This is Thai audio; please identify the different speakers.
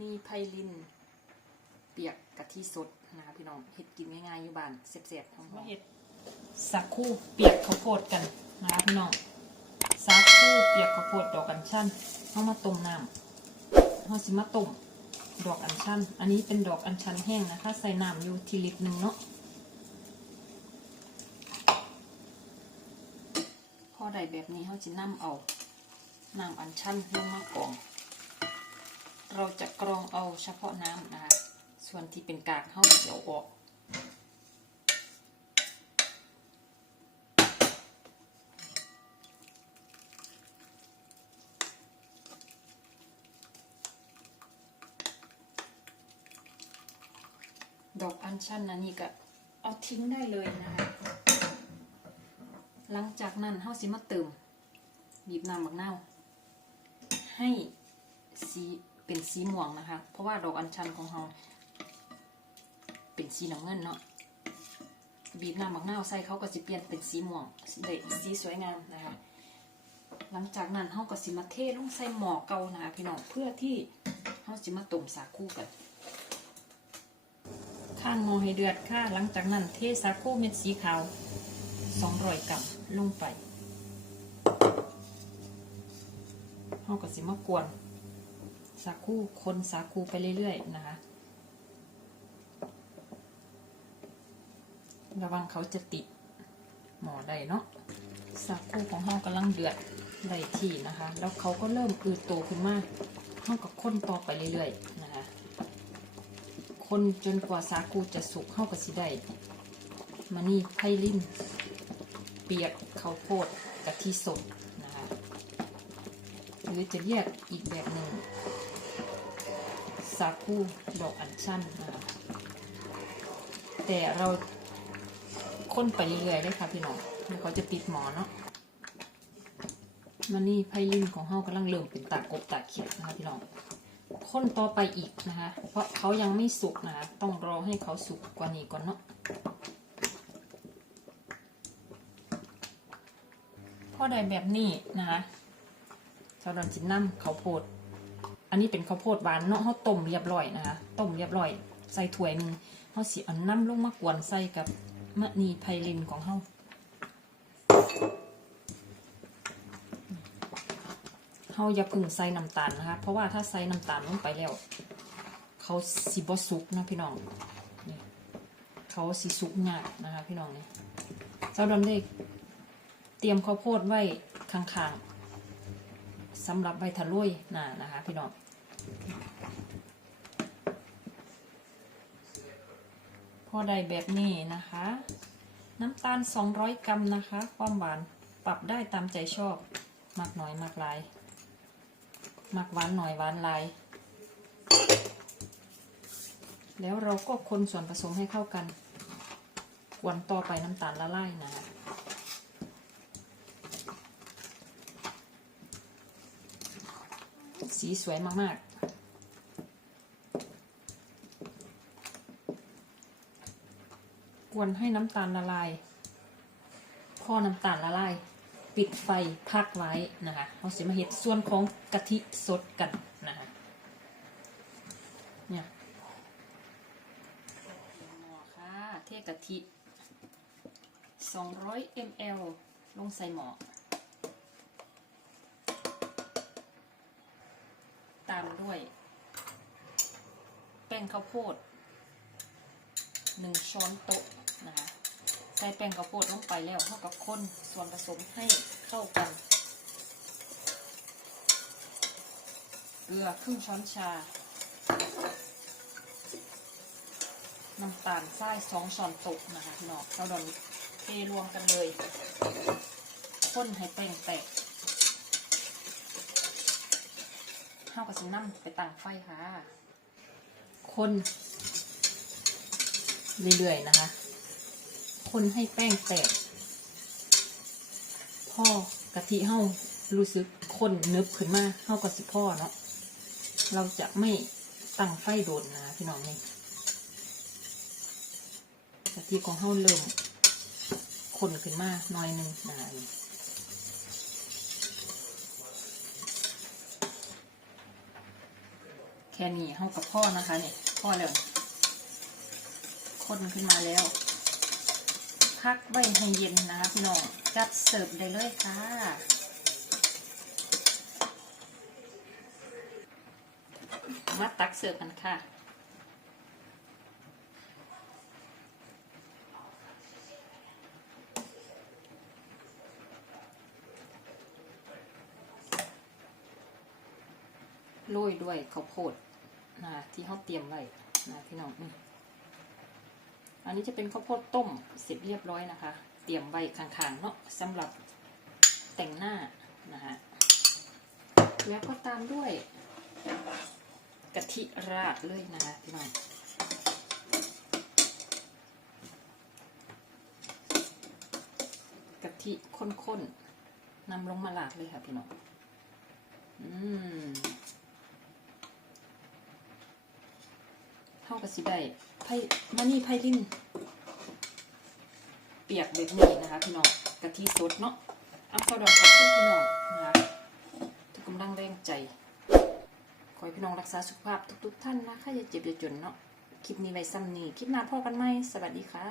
Speaker 1: นี่ไพลิน เปียกกะทิสดนะคะพี่น้องเฮ็ดกินง่ายๆอยู่บ้านเสียบๆหอมๆเฮ็ดสักคู่เปียกข้าวโพดกันนะคะพี่น้องสักคู่เปียกข้าวโพดดอกอัญชันเอามาต้มน้ำเอาสิมาต้มดอกอัญชัน อันนี้เป็นดอกอัญชันแห้งนะคะ ใส่น้ำอยู่ทีลิตรหนึ่งเนาะพอได้แบบนี้เขาจะนำเอาน้ำอัญชันลงมากอง เราจะกรองเอาเฉพาะน้ำนะคะ ส่วนที่เป็นกากเข้าเดี๋ยวออกดอกอัญชันนะนี่ก็เอาทิ้งได้เลยนะคะ หลังจากนั้นเฮาสิมาเติมบีบน้ำบักนาวให้สี เป็นสีม่วงนะคะ เพราะว่าดอกอัญชันของเราเป็นสีน้ำเงินเนาะบีบน้ำบักนาใส่เขาก็สิเปลี่ยนเป็นสีม่วงเด็สีสวยงามนะคะ หลังจากนั้นเฮาก็สิมาเทลงใส่หม้อเก่านะคะพี่น้องเพื่อที่เฮาสิมาต้มสาคูกันข้างหม้อให้เดือดค่ะ หลังจากนั้นเทสาคูเม็ดสีขาว200กรัมลงไปเฮาก็สิมากวน สาคูคนสาคูไปเรื่อยๆนะคะ ระวังเขาจะติดหมอได้เนาะสาคูของเฮากำลังเดือดได้ที่นะคะ แล้วเขาก็เริ่มอืดโตขึ้นมาเฮาก็คนต่อไปเรื่อยๆนะคะคนจนกว่าสาคูจะสุกเฮาก็สิได้มานี่ไพลินเปียกข้าวโพดกะทิสดนะคะหรือจะเรียกอีกแบบหนึ่ง สาคูดอกอัญชันนะคะแต่เราค้นไปเรื่อยๆเลยค่ะพี่น้องเดี๋ยวเขาจะติดหมอเนาะมันนี่ไพลินของเฮากำลังเริ่มเป็นตากบตากเขียดนะคะพี่น้องค้นต่อไปอีกนะคะ เพราะเขายังไม่สุกนะคะต้องรอให้เขาสุกกว่านี้ก่อนเนาะพอได้แบบนี้นะคะชาวดอนจินน้ำข้าโพด อันนี้เป็นข้าวโพดหวานเนาะเขาต้มเรียบร้อยนะคะต้มเรียบร้อย ใส่ถ้วยหนึ่งเขาสิเอาน้ำลงมากวนใส่กับมะนีไพลินของเขาเขาอย่าพึ่งใส่น้ำตาลนะคะ เพราะว่าถ้าใส่น้ำตาลลงไปแล้ว เขาสิบสุกนะพี่น้องเขาสิสุกยากนะคะ พี่น้องเนี่ยเจ้าดอนเล็กเตรียมข้าวโพดไว้ข้างๆ สำหรับใบทะลุยน่ะนะคะพี่น้องพอได้แบบนี้นะคะ น้ำตาล 200 กรัมนะคะ ความหวานปรับได้ตามใจชอบมากน้อยมากหลายมากหวานหน่อยหวานหลาย แล้วเราก็คนส่วนผสมให้เข้ากันกวนต่อไปน้ำตาลละลายนะคะ สีสวยมากๆ กวนให้น้ำตาลละลาย พอน้ำตาลละลาย ปิดไฟพักไว้นะคะเราจะมาเห็ดส่วนของกะทิสดกันนะคะเนี่ยหม้อค่ะเทกะทิ 200 ml ลงใส่หม้อ ตาม ด้วย แป้งข้าวโพดหนึ่งช้อนโต๊ะนะคะใส่แป้งข้าวโพดลงไปแล้วเท่ากับคนส่วนผสมให้เข้ากันเกลือครึ่งช้อนชา น้ำตาลทรายสองช้อนโต๊ะนะคะพี่น้องเราดอนเทรวมกันเลย คนให้แป้งแตก ข้าวกับซิน้ำไปตั้งไฟค่ะ คนเรื่อยๆนะคะ คนให้แป้งแตกพ่อกะทิเฮารู้สึกคนนึบขึ้นมาเฮากับสิพ่อเนาะเราจะไม่ตั้งไฟโดนนะพี่น้องนี่กะทิของเฮาเริ่มคนขึ้นมาหน่อยนึงนะคะ แค่นี้เท่ากับพ่อนะคะเนี่ยพ่อแล้วคนขึ้นมาแล้ว พักไว้ให้เย็นนะคะพี่น้องจัดเสิร์ฟได้เลยค่ะมาตักเสิร์ฟกันค่ะโรยด้วยข้าวโพด นะที่เขาเตรียมไว้นะพี่น้องนี่อันนี้จะเป็นข้าวโพดต้มเสร็จเรียบร้อยนะคะ เตรียมไว้ข้างๆเนาะสำหรับแต่งหน้านะคะแล้วก็ตามด้วยกะทิราดเลยนะคะพี่น้องกะทิข้นๆนำลงมาลาดเลยค่ะพี่น้อง อืมเท่ากับสิได้ไพ่มานี่ไพ่ลิ้นเปียกแบบนี้นะคะพี่น้องกะทิสดเนาะอัพกระดอนขอบคุณพี่น้องนะคะทุกกำลังแรงใจขอให้พี่น้องรักษาสุขภาพทุก ๆ ท่านนะคะอย่าเจ็บอย่าจนเนาะคลิปนี้ไว้ซ้ำนี้คลิปหน้าพ่อกันไหมสวัสดีค่ะ